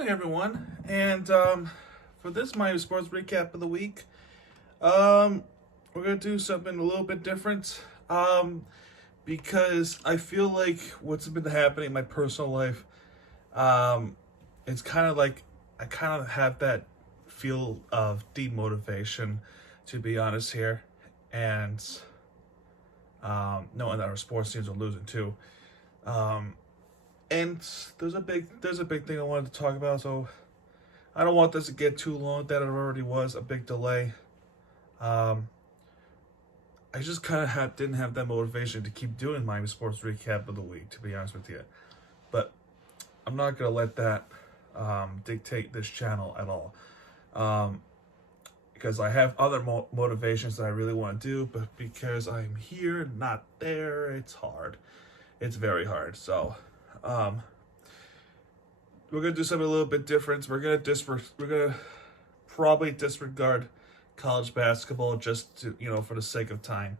evening, everyone. And for this Miami Sports recap of the week, we're gonna do something a little bit different. Because I feel like what's been happening in my personal life, it's kind of like I kind of have that feel of demotivation, to be honest here, and knowing that our sports teams are losing too. And there's a big thing I wanted to talk about, so I don't want this to get too long. That it already was a big delay. I just kind of didn't have that motivation to keep doing Miami Sports Recap of the week, to be honest with you. But I'm not gonna let that dictate this channel at all, because I have other motivations that I really want to do, but because I'm here, not there, it's hard. It's very hard. So, we're gonna do something a little bit different. We're gonna probably disregard college basketball just to, for the sake of time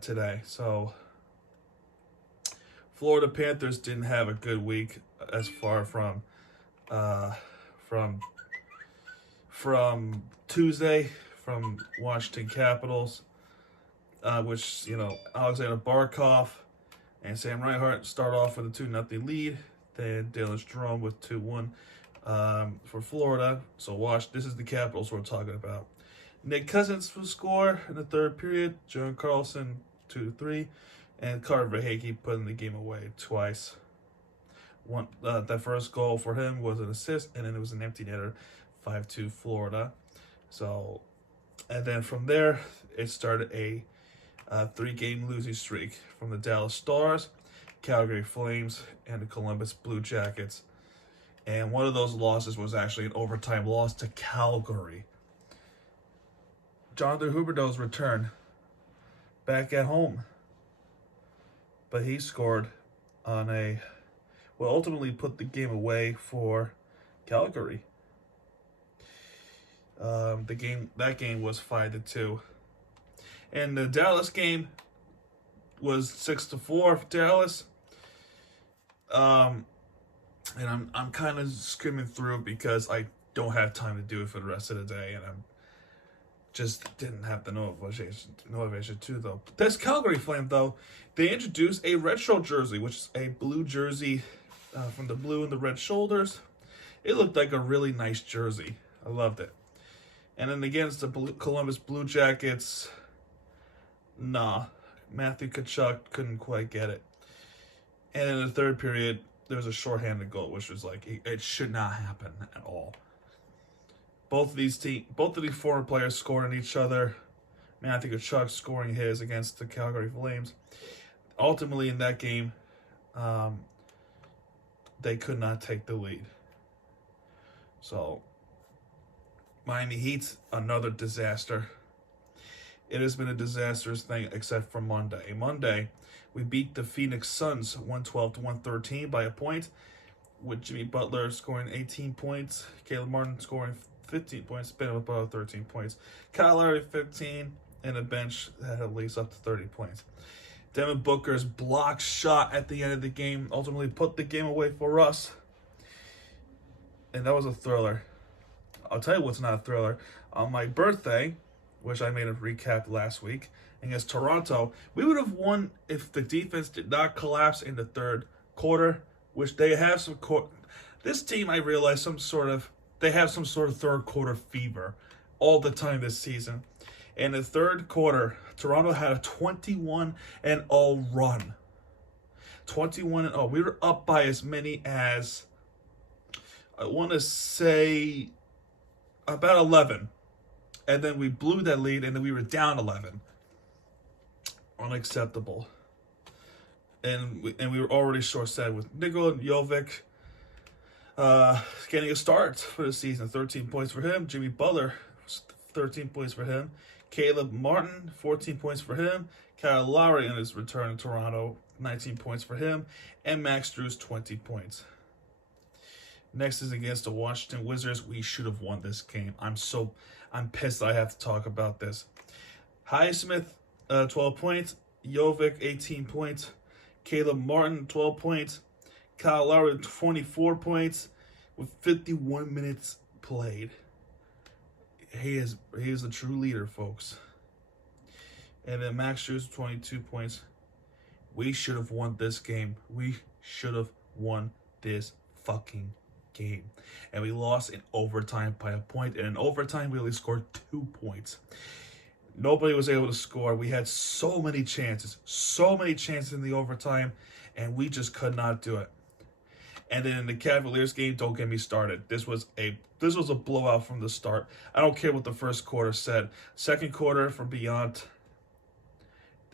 today. So, Florida Panthers didn't have a good week as far from Tuesday from Washington Capitals, which Alexander Barkov and Sam Reinhart start off with a 2-0 lead. Then Dylan Strome with 2-1 for Florida. So this is the Capitals we're talking about. Nick Cousins will score in the third period. John Carlson 2-3, and Carter Verhaeghe putting the game away twice. That first goal for him was an assist, and then it was an empty netter, 5-2 Florida. So, and then from there, it started a 3-game losing streak from the Dallas Stars, Calgary Flames, and the Columbus Blue Jackets. And one of those losses was actually an overtime loss to Calgary. Jonathan Huberdeau's return back at home. But he scored on ultimately put the game away for Calgary. That game was 5-2. And the Dallas game was 6-4 for Dallas. And I'm kind of skimming through because I don't have time to do it for the rest of the day, and I'm just didn't have the motivation to, though. This Calgary Flame, though, they introduced a retro jersey, which is a blue jersey from the blue and the red shoulders. It looked like a really nice jersey. I loved it. And then against the Columbus Blue Jackets, Matthew Tkachuk couldn't quite get it. And in the third period, there was a shorthanded goal, which was like, it should not happen at all. Both of these former players scored on each other. Matthew Tkachuk scoring his against the Calgary Flames. Ultimately, in that game, they could not take the lead. So, Miami Heat's another disaster. It has been a disastrous thing except for Monday. Monday, we beat the Phoenix Suns 112-113 by a point, with Jimmy Butler scoring 18 points, Caleb Martin scoring 15 points, Ben about 13 points, Kyle Lowry 15, and a bench that had at least up to 30 points. Devin Booker's block shot at the end of the game ultimately put the game away for us. And that was a thriller. I'll tell you what's not a thriller. On my birthday, which I made a recap last week, against Toronto, we would have won if the defense did not collapse in the third quarter, which they have some... This team, I realize, they have some sort of third quarter fever all the time this season. In the third quarter, Toronto had a 21-0 run. 21-0. We were up by as many as, I want to say, about 11. And then we blew that lead, and then we were down 11. Unacceptable. And we were already short-set with Nikola Jovic getting a start for the season. 13 points for him. Jimmy Butler, 13 points for him. Caleb Martin, 14 points for him. Kyle Lowry in his return to Toronto, 19 points for him. And Max Strus, 20 points. Next is against the Washington Wizards. We should have won this game. I'm pissed I have to talk about this. Highsmith, 12 points. Jovic, 18 points. Caleb Martin, 12 points. Kyle Lowry, 24 points. with 51 minutes played. He is a true leader, folks. And then Max Strus, 22 points. We should have won this game. We should have won this fucking game. And we lost in overtime by a point. And in overtime, we only scored 2 points. Nobody was able to score. We had so many chances in the overtime, and we just could not do it. And then in the Cavaliers game, don't get me started. This was a blowout from the start. I don't care what the first quarter said. Second quarter from beyond,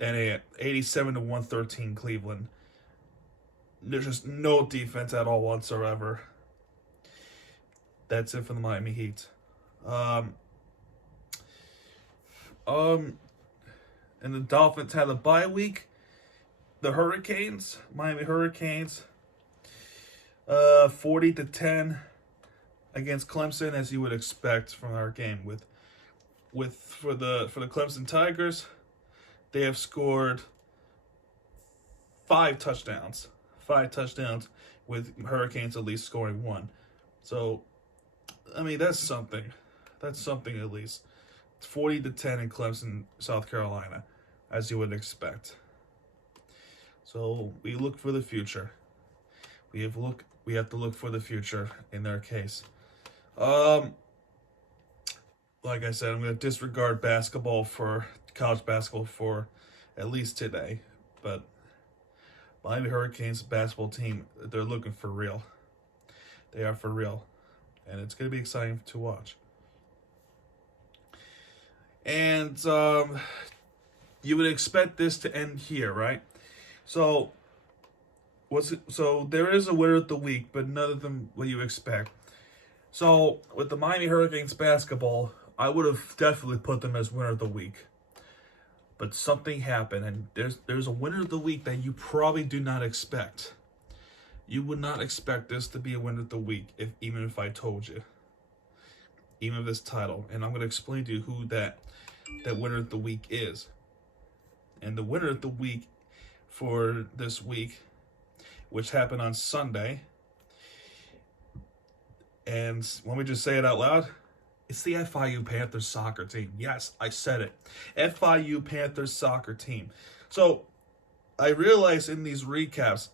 and 87-113 Cleveland. There's just no defense at all whatsoever. That's it for the Miami Heat. And the Dolphins had a bye week. The Hurricanes, Miami Hurricanes, 40-10 against Clemson, as you would expect from our game. For the Clemson Tigers, they have scored 5 touchdowns. 5 touchdowns, with Hurricanes at least scoring 1. So, I mean, that's something. That's something at least. 40-10 in Clemson, South Carolina, as you would expect. So we look for the future. We have to look for the future in their case. Like I said, I'm going to disregard college basketball for at least today. But Miami Hurricanes basketball team, they're looking for real. They are for real, and it's going to be exciting to watch. And you would expect this to end here, right? So there is a winner of the week, but none of them what you expect. So with the Miami Hurricanes basketball, I would have definitely put them as winner of the week. But something happened, and there's a winner of the week that you probably do not expect. You would not expect this to be a winner of the week, even if I told you. Even of this title. And I'm going to explain to you who that winner of the week is. And the winner of the week for this week, which happened on Sunday, and let me just say it out loud, it's the FIU Panthers soccer team. Yes, I said it. FIU Panthers soccer team. So I realize in these recaps,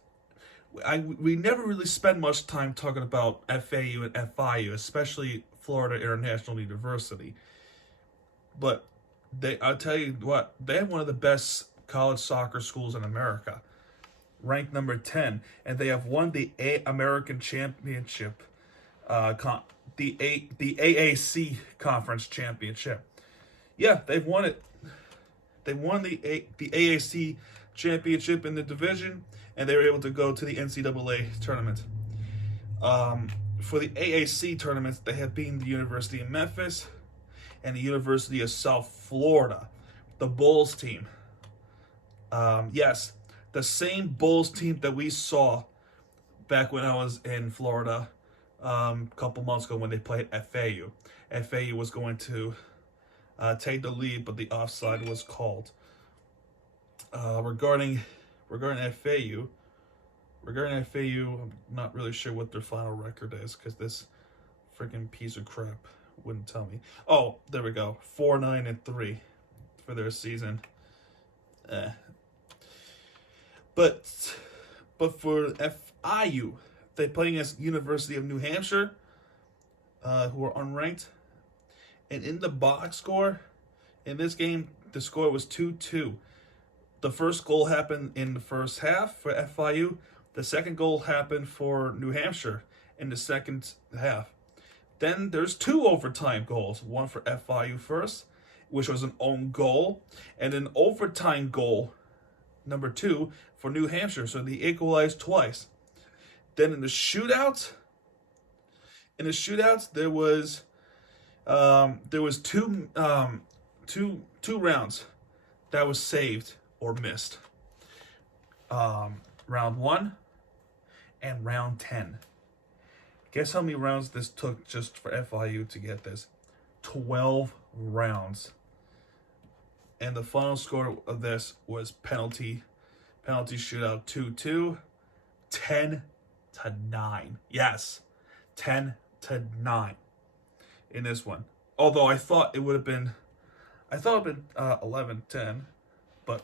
we never really spend much time talking about FAU and FIU, especially Florida International University. But I'll tell you what, they have one of the best college soccer schools in America, ranked number 10, and they have won the American Championship, the AAC Conference Championship. Yeah, they've won it. They won the AAC Championship in the division, and they were able to go to the NCAA tournament. For the AAC tournaments, they have beaten the University of Memphis and the University of South Florida, the Bulls team. Yes, the same Bulls team that we saw back when I was in Florida a couple months ago when they played FAU. FAU was going to take the lead, but the offside was called. Regarding FAU, I'm not really sure what their final record is because this freaking piece of crap wouldn't tell me. Oh, there we go. 4-9-3 for their season. But for FIU, they playing against University of New Hampshire, who are unranked. And in the box score, in this game, the score was 2-2. The first goal happened in the first half for FIU. The second goal happened for New Hampshire in the second half. Then there's 2 overtime goals. One for FIU first, which was an own goal, and an overtime goal, number 2, for New Hampshire. So they equalized twice. Then in the shootouts, there was two rounds that was saved or missed. Round 1 and round 10. Guess how many rounds this took just for FIU to get this? 12 rounds. And the final score of this was penalty shootout 2-2, 10-9. Yes, 10-9 in this one. Although I thought it would have been 11-10, but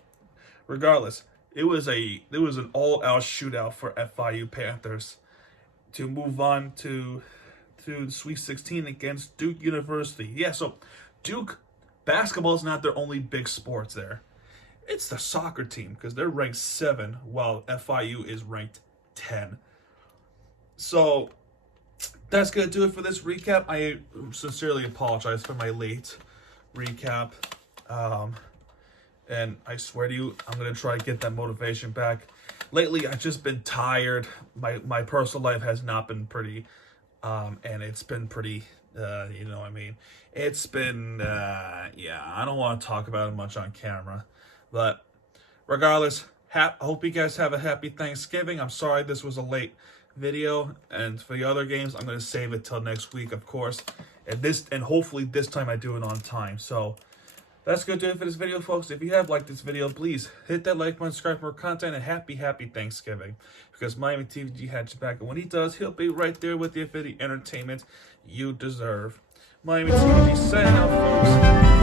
regardless, it was an all-out shootout for FIU Panthers to move on to the Sweet 16 against Duke University. Yeah, so Duke basketball is not their only big sports there. It's the soccer team because they're ranked 7 while FIU is ranked 10. So that's going to do it for this recap. I sincerely apologize for my late recap. And I swear to you, I'm going to try to get that motivation back. Lately, I've just been tired. My personal life has not been pretty. And it's been pretty, you know what I mean? It's been, yeah, I don't want to talk about it much on camera. But regardless, I hope you guys have a happy Thanksgiving. I'm sorry this was a late video. And for the other games, I'm going to save it till next week, of course. And hopefully this time I do it on time. So that's going to do it for this video, folks. If you have liked this video, please hit that like button, subscribe for more content, and happy Thanksgiving. Because Miami TVG had you back, and when he does, he'll be right there with you for the entertainment you deserve. Miami TVG signing out, folks.